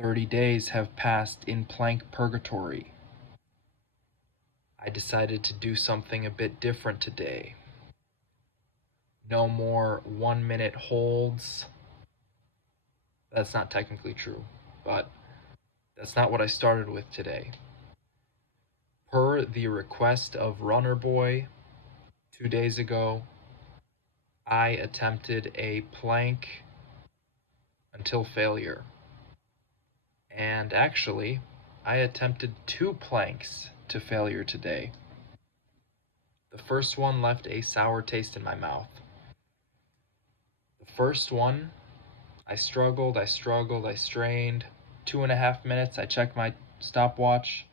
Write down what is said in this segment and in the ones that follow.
30 days have passed in plank purgatory. I decided to do something a bit different today. No more 1 minute holds. That's not technically true, but that's not what I started with today. Per the request of Runner Boy 2 days ago, I attempted a plank until failure. And actually, I attempted 2 planks to failure today. The first one left a sour taste in my mouth. The first one, I struggled, I strained. 2.5 minutes, I checked my stopwatch.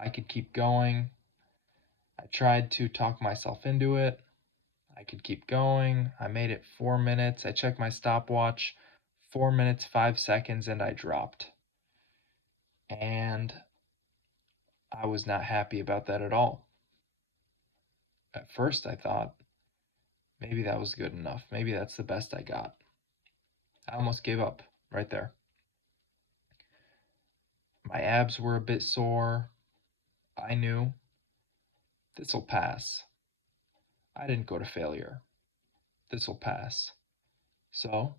I could keep going. I tried to talk myself into it. I could keep going. I made it 4 minutes. I checked my stopwatch. 4 minutes, 5 seconds, and I dropped. And I was not happy about that at all. At first, I thought, maybe that was good enough. Maybe that's the best I got. I almost gave up right there. My abs were a bit sore. I knew this'll pass. I didn't go to failure. This'll pass. So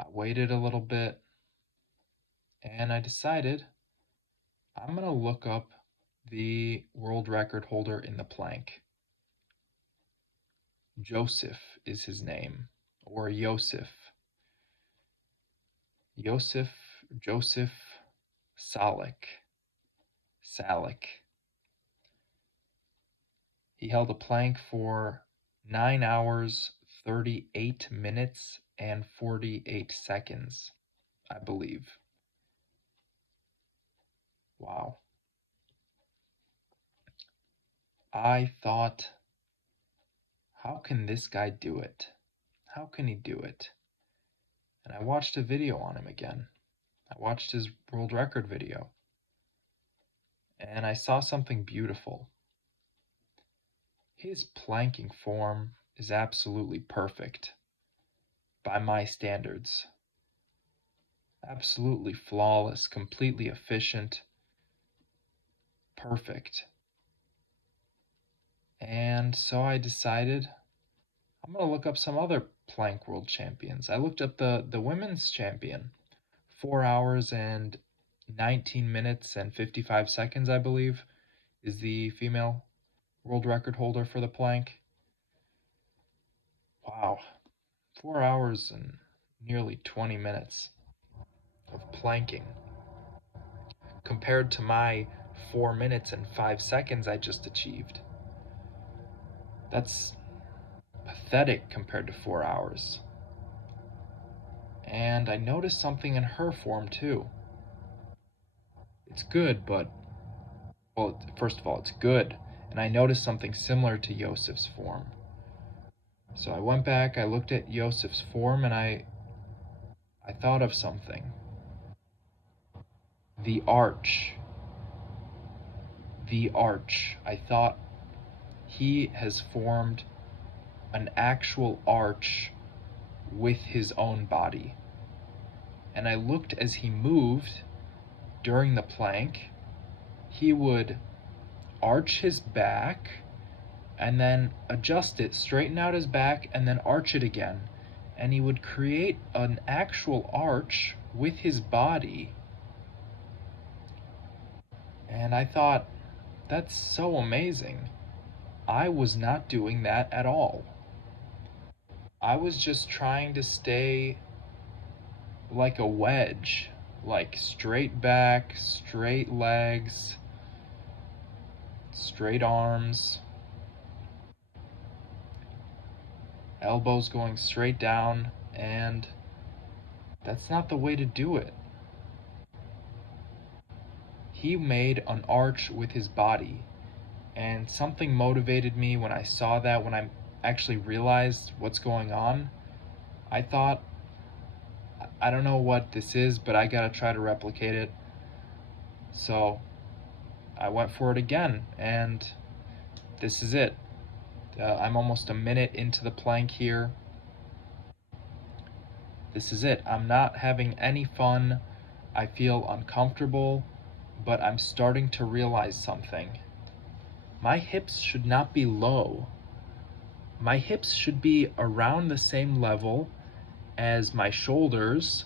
I waited a little bit and I decided I'm going to look up the world record holder in the plank. Joseph is his name, or Joseph. Joseph Salik. He held a plank for 9 hours, 38 minutes, and 48 seconds, I believe. Wow. I thought, how can this guy do it? How can he do it? And I watched a video on him again. I watched his world record video. And I saw something beautiful. His planking form is absolutely perfect by my standards. Absolutely flawless, completely efficient, perfect. And so I decided I'm going to look up some other plank world champions. I looked up the women's champion, 4 hours and 19 minutes and 55 seconds, I believe, is the female world record holder for the plank. Wow, 4 hours and nearly 20 minutes of planking compared to my 4 minutes and 5 seconds I just achieved. That's pathetic compared to 4 hours. And I noticed something in her form too. It's good, but, well, first of all, it's good. And I noticed something similar to Yosef's form. So I went back, I looked at Yosef's form, and I thought of something. The arch. The arch. I thought he has formed an actual arch with his own body. And I looked as he moved during the plank. He would arch his back and then adjust it, straighten out his back, and then arch it again. And he would create an actual arch with his body. And I thought, that's so amazing. I was not doing that at all. I was just trying to stay like a wedge, like straight back, straight legs, straight arms, elbows going straight down, and that's not the way to do it. He made an arch with his body, and something motivated me when I saw that, when I actually realized what's going on. I thought, I don't know what this is, but I gotta try to replicate it. So I went for it again, and this is it. I'm almost a minute into the plank here. This is it. I'm not having any fun I feel uncomfortable, but I'm starting to realize something. My hips should not be low. My hips should be around the same level as my shoulders,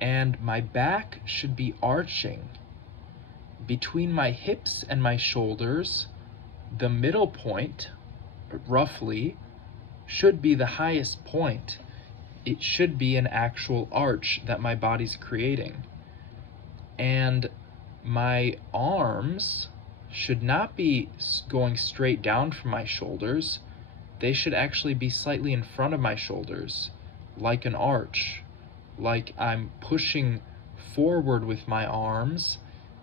and my back should be arching. Between my hips and my shoulders, the middle point, roughly, should be the highest point. It should be an actual arch that my body's creating. And my arms should not be going straight down from my shoulders. They should actually be slightly in front of my shoulders, like an arch, like I'm pushing forward with my arms,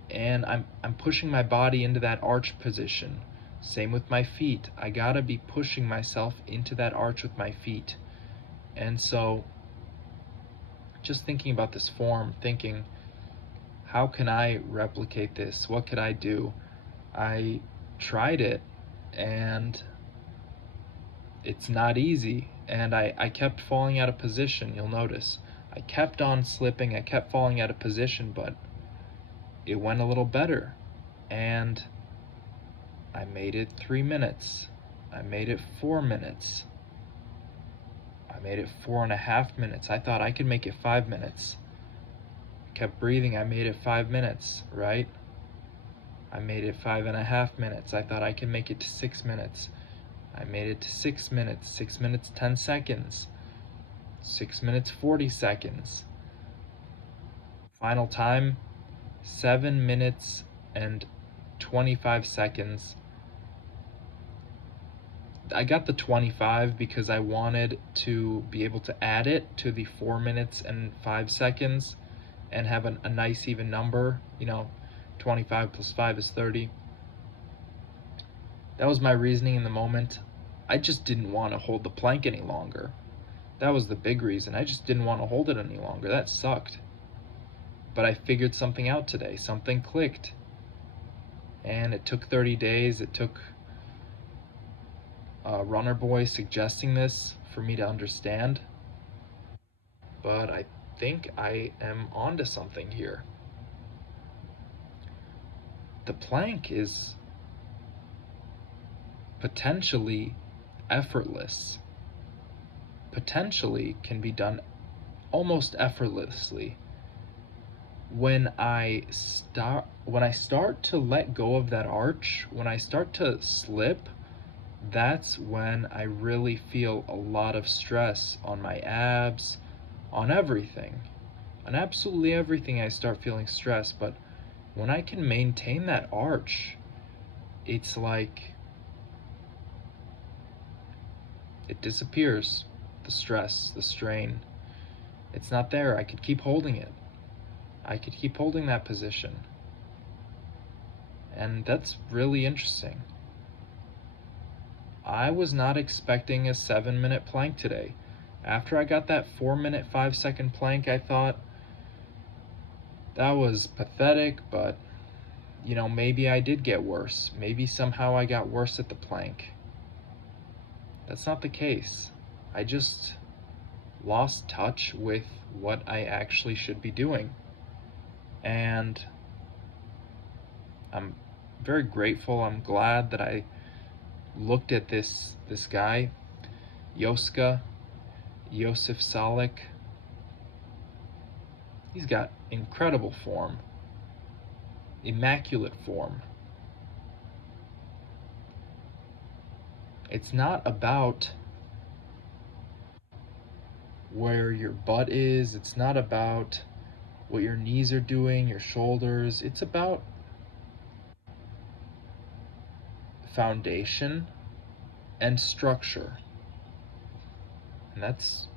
and I'm pushing my body into that arch position. Same with my feet. I gotta be pushing myself into that arch with my feet. And so, just thinking about this form, thinking, how can I replicate this? What could I do? I tried it, and it's not easy. And I kept falling out of position, you'll notice. I kept on slipping, I kept falling out of position, but it went a little better. And I made it 3 minutes. I made it 4 minutes. I made it 4.5 minutes. I thought I could make it 5 minutes. I kept breathing. I made it 5 minutes, right? I made it 5.5 minutes. I thought I could make it to 6 minutes. I made it to 6 minutes. 6 minutes, 10 seconds. 6 minutes, 40 seconds. Final time, 7 minutes and 25 seconds. I got the 25 because I wanted to be able to add it to the 4 minutes and 5 seconds and have a nice even number. 25 plus 5 is 30. That was my reasoning in the moment. I just didn't want to hold the plank any longer. That was the big reason. I just didn't want to hold it any longer. That sucked. But I figured something out today. Something clicked. And it took 30 days. It took a runner boy suggesting this for me to understand. But I think I am onto something here. The plank is potentially effortless. Potentially can be done almost effortlessly. When I start to let go of that arch, when I start to slip, that's when I really feel a lot of stress on my abs, on everything. On absolutely everything I start feeling stress, but when I can maintain that arch, it's like it disappears. The stress, the strain, it's not there. I could keep holding it. I could keep holding that position. And that's really interesting. I was not expecting a 7-minute plank today. After I got that 4-minute, 5-second plank, I thought that was pathetic, but maybe I did get worse. Maybe somehow I got worse at the plank. That's not the case. I just lost touch with what I actually should be doing. And I'm very grateful. I'm glad that I looked at this guy, Josef Salik. He's got incredible form, immaculate form. It's not about where your butt is. It's not about what your knees are doing, your shoulders. It's about foundation and structure. And that's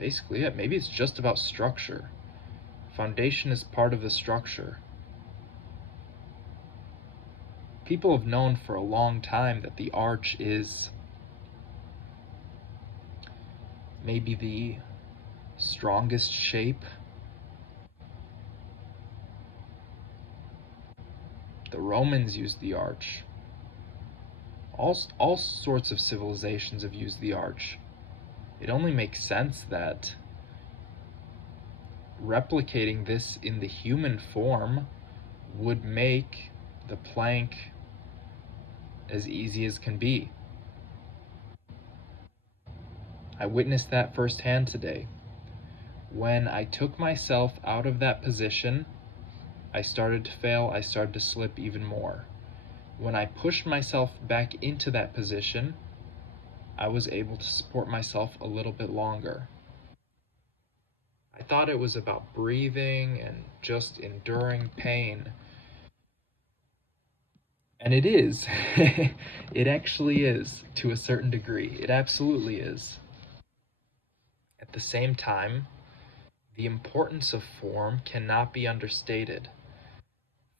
basically it. Maybe it's just about structure. Foundation is part of the structure. People have known for a long time that the arch is maybe the strongest shape. The Romans used the arch. All sorts of civilizations have used the arch. It only makes sense that replicating this in the human form would make the plank as easy as can be. I witnessed that firsthand today. When I took myself out of that position, I started to fail, I started to slip even more. When I pushed myself back into that position, I was able to support myself a little bit longer. I thought it was about breathing and just enduring pain. And it is. It actually is, to a certain degree. It absolutely is. At the same time, the importance of form cannot be understated.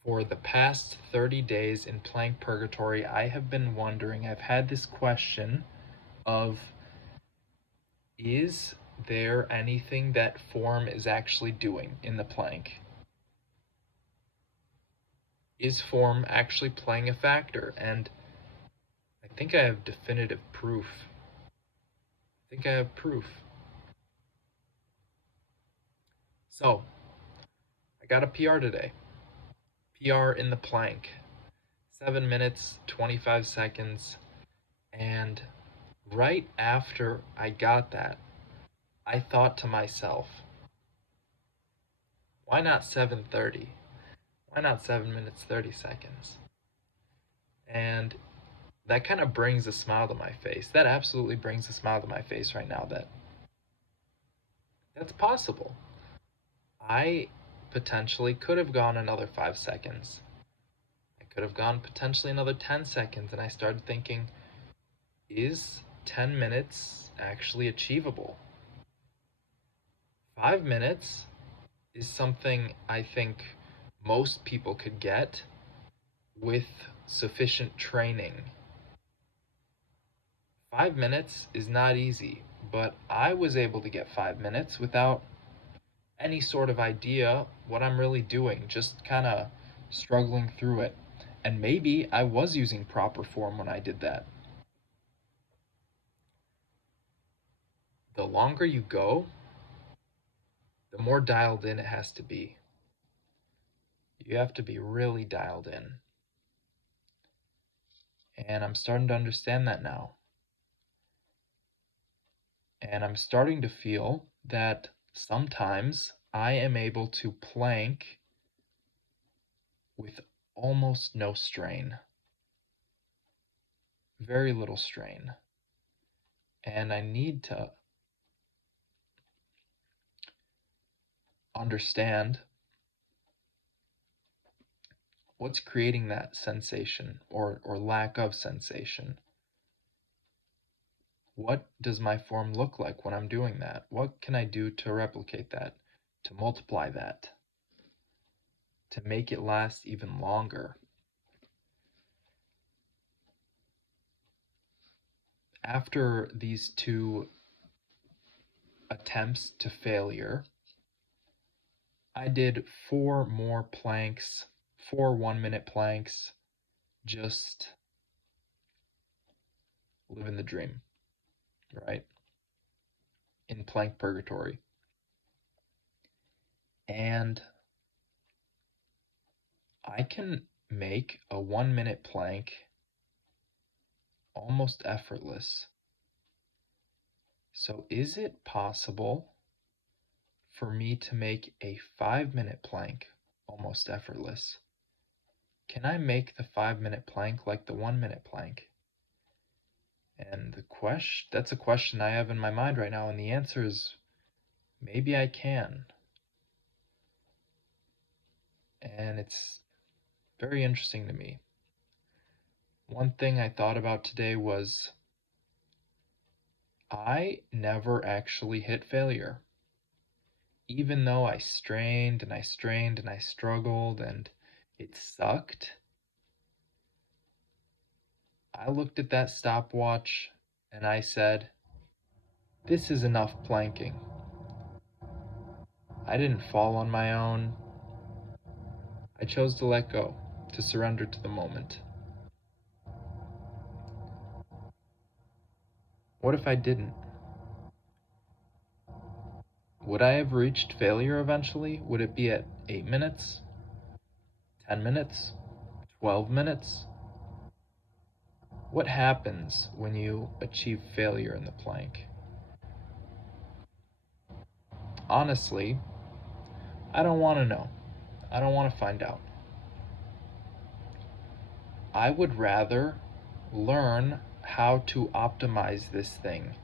For the past 30 days in plank purgatory, I have been wondering, I've had this question of, is there anything that form is actually doing in the plank? Is form actually playing a factor? And I think I have definitive proof. I think I have proof. So, I got a PR today. PR in the plank. 7 minutes, 25 seconds. And right after I got that, I thought to myself, why not 7:30? Why not 7 minutes, 30 seconds? And that kind of brings a smile to my face. That absolutely brings a smile to my face right now that that's possible. I potentially could have gone another 5 seconds. I could have gone potentially another 10 seconds, and I started thinking, is 10 minutes actually achievable? 5 minutes is something I think most people could get with sufficient training. 5 minutes is not easy, but I was able to get 5 minutes without any sort of idea what I'm really doing, just kind of struggling through it. And maybe I was using proper form when I did that. The longer you go, the more dialed in it has to be. You have to be really dialed in. And I'm starting to understand that now. And I'm starting to feel that sometimes I am able to plank with almost no strain, very little strain. And I need to understand what's creating that sensation or lack of sensation. What does my form look like when I'm doing that? What can I do to replicate that, to multiply that, to make it last even longer? After these 2 attempts to failure, I did 4 more planks, 4 1-minute planks, just living the dream, right? In plank purgatory. And I can make a 1-minute plank almost effortless. So is it possible for me to make a 5-minute plank almost effortless? Can I make the 5-minute plank like the 1-minute plank? And that's a question I have in my mind right now, and the answer is maybe I can. And it's very interesting to me. One thing I thought about today was I never actually hit failure. Even though I strained and I strained and I struggled and it sucked, I looked at that stopwatch and I said, this is enough planking. I didn't fall on my own. I chose to let go, to surrender to the moment. What if I didn't? Would I have reached failure eventually? Would it be at 8 minutes? 10 minutes? 12 minutes? What happens when you achieve failure in the plank? Honestly, I don't want to know. I don't want to find out. I would rather learn how to optimize this thing.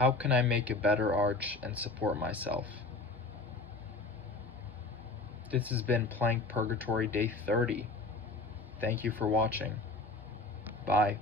How can I make a better arch and support myself? This has been Plank Purgatory Day 30. Thank you for watching. Bye.